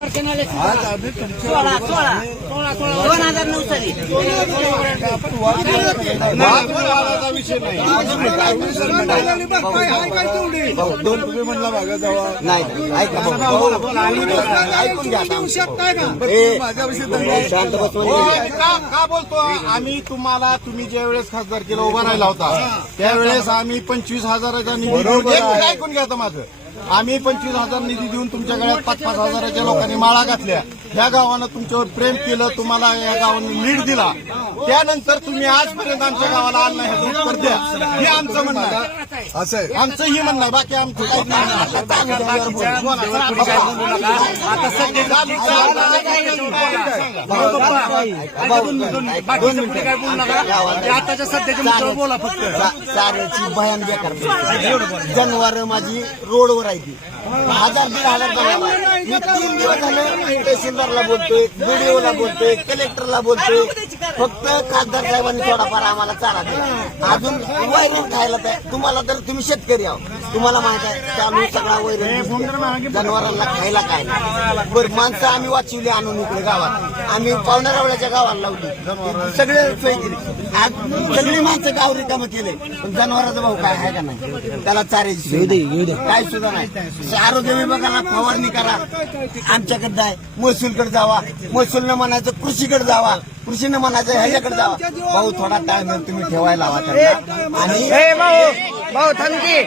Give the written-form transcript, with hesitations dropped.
आज आम्ही तुमच्या 2009 साली वादाचा विषय नाही. दोन तुम्ही म्हणला भागा जावा नाही ऐका ऐकून घ्या माझ्याविषयी शांत बसून का बोलतो आम्ही तुम्हाला तुम्ही ज्या वेळेस खासदारकीला उभा राहिला होता त्यावेळेस आम्ही 25,000चा निधी देऊन ऐकून घ्या माझं आम्ही 25,000 निधी देऊन तुमच्या गळ्यात 5-5 हजाराच्या लोकांनी माळा घातल्या. ह्या गावानं तुमच्यावर प्रेम केलं, तुम्हाला या गावाने लीड दिला. त्यानंतर तुम्ही आजपर्यंत आमच्या गावाला आलं नाही ह्याचं उत्तर द्या. हे आमचं म्हणणं आहे. असं आहे. आमचं ही म्हणणं आहे. बाकी आमचं काही नाही. आता सध्या आताच्या सध्याच्या मुद्द्यावर बोला फक्त. चाऱ्याची भयान बेकार जनावर माझी रोडवर आहे ती 1,000-1,500 जनावर. मी 3 दिवस झाले तहसीलदारला बोलतोय, बीडीओला बोलतोय, कलेक्टरला बोलतोय. फक्त खासदार साहेबांनी थोडाफार आम्हाला चारा दिला. अजून वैरण खायला तुम्हाला तर तुम्ही शेतकरी आहोत, तुम्हाला माहित आहे चालू सगळा वैरण जनावरांना खायला काय नाही. बरं माणसं आम्ही वाचवली आणून इकडे गावात आम्ही पावणारावळ्याच्या गावाला लावली, सगळे सोय केली. आज सगळी माणसं गाव रिकामं केले, पण जनावराचा भाऊ काय आहे का नाही, त्याला चाऱ्याची सोय काय सुद्धा नाही. आरोग्य विभागाला फवारणी करा, आमच्याकडे जाय, महसूलकडे जावा, महसूलनं म्हणायचं कृषीकडे जावा, कृषीनं म्हणायचं ह्याच्याकडे जावा. भाऊ थोडा टाइम तुम्ही ठेवायला हवा त्यांना. आणि भाऊ थांबी